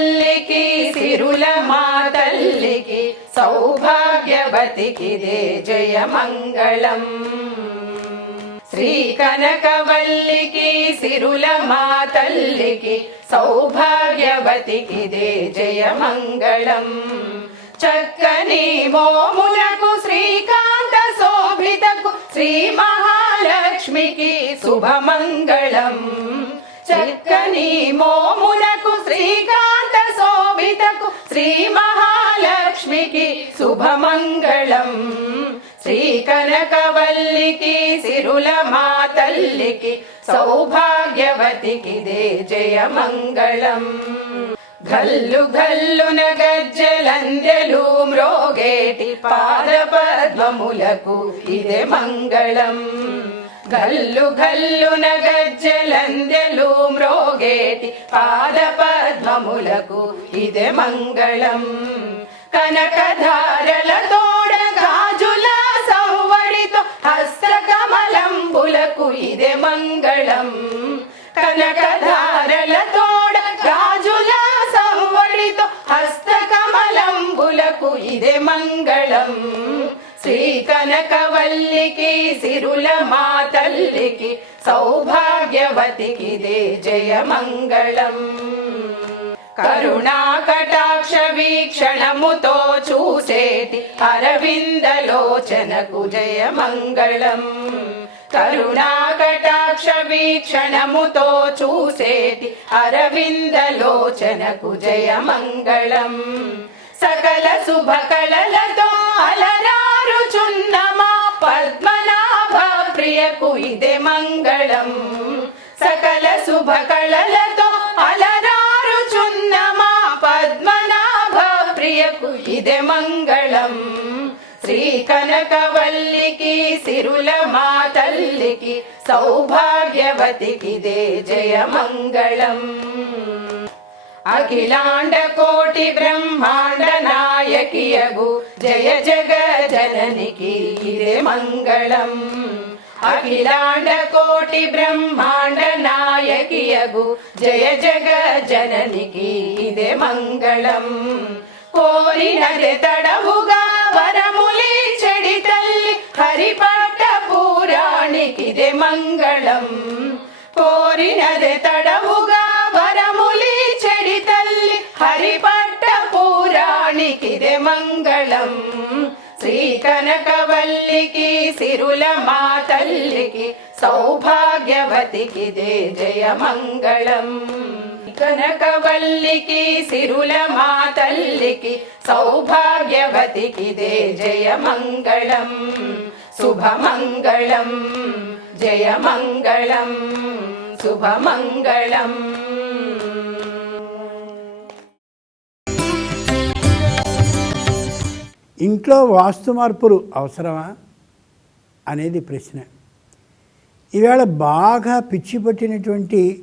తల్లికి సిరుల మా తల్లికి సౌభాగ్యవతికిదే జయమంగళం శ్రీ కనకవల్లికి సిరుల మా తల్లికి సౌభాగ్యవతికిదే జయమంగళం చక్కని మోములకు శ్రీకాంత శోభితకు శ్రీ మహాలక్ష్మికి శుభమంగళం. చక్కని మోములకు శ్రీకాంత శ్రీ మహాలక్ష్మికి శుభమంగళం. శ్రీ కనకవల్లికి సిరుల మా తల్లికి సౌభాగ్యవతికి దే జయ మంగళం గల్లు గల్లున గజ్జలందెలు మ్రోగేటి పాద పద్మములకు ఇదే మంగళం. గల్లు గల్లున గజ్జలందెలు మ్రోగేటి పాద పద్మములకు ఇదే మంగళం. కనకధారల తోడ గాజుల సౌవడితో హస్త కమలంబులకు ఇదే మంగళం. కనకధారల తోడ గాజుల సౌవడితో హస్త కమలంబులకు ఇదే మంగళం. శ్రీ కనకవల్లికి సిరుల మా తల్లికి సౌభాగ్యవతికి దే జయ మంగళం కరుణా కటాక్ష వీక్షణముతో చూసేటి అరవిందలోచనకు జయ మంగళం కరుణా కటాక్ష వీక్షణముతో చూసేటి అరవిందలోచనకు జయ మంగళం సకల శుభ కళలతో అలరారుచున్న పద్మనాభ ప్రియకు ఇదే మంగళం. సకల శుభ కళలతో అలరారుచున్న పద్మనాభ ప్రియకు ఇదే మంగళం. శ్రీ కనకవల్లికి సిరుల మా తల్లికి సౌభాగ్యవతికి దే జయ మంగళం అఖిలాండ కోటి బ్రహ్మాండ నాయకియగు. జయ జగ జననికి ఇదే మంగళం. అఖిలాండ కోటి బ్రహ్మాండ నాయకియగు. జయ జగ జననికి ఇదే మంగళం. కోరినది తడవుగా వరములి చెడి తల్లి. హరిపట్ట పురాణికిదే మంగళం. కోరినది తడవుగా పురాణికిదే మంగళం. శ్రీ కనకవల్లికి సిరుల మా తల్లికి సౌభాగ్యవతికి దే జయ మంగళం. కనకవల్లికి సిరుల మా తల్లికి సౌభాగ్యవతికి దే జయ మంగళం. శుభమంగళం. జయ మంగళం. శుభమంగళం. ఇంట్లో వాస్తు మార్పులు అవసరమా? అనేది ప్రశ్న. ఈవేళ బాగా పిచ్చి పట్టినటువంటి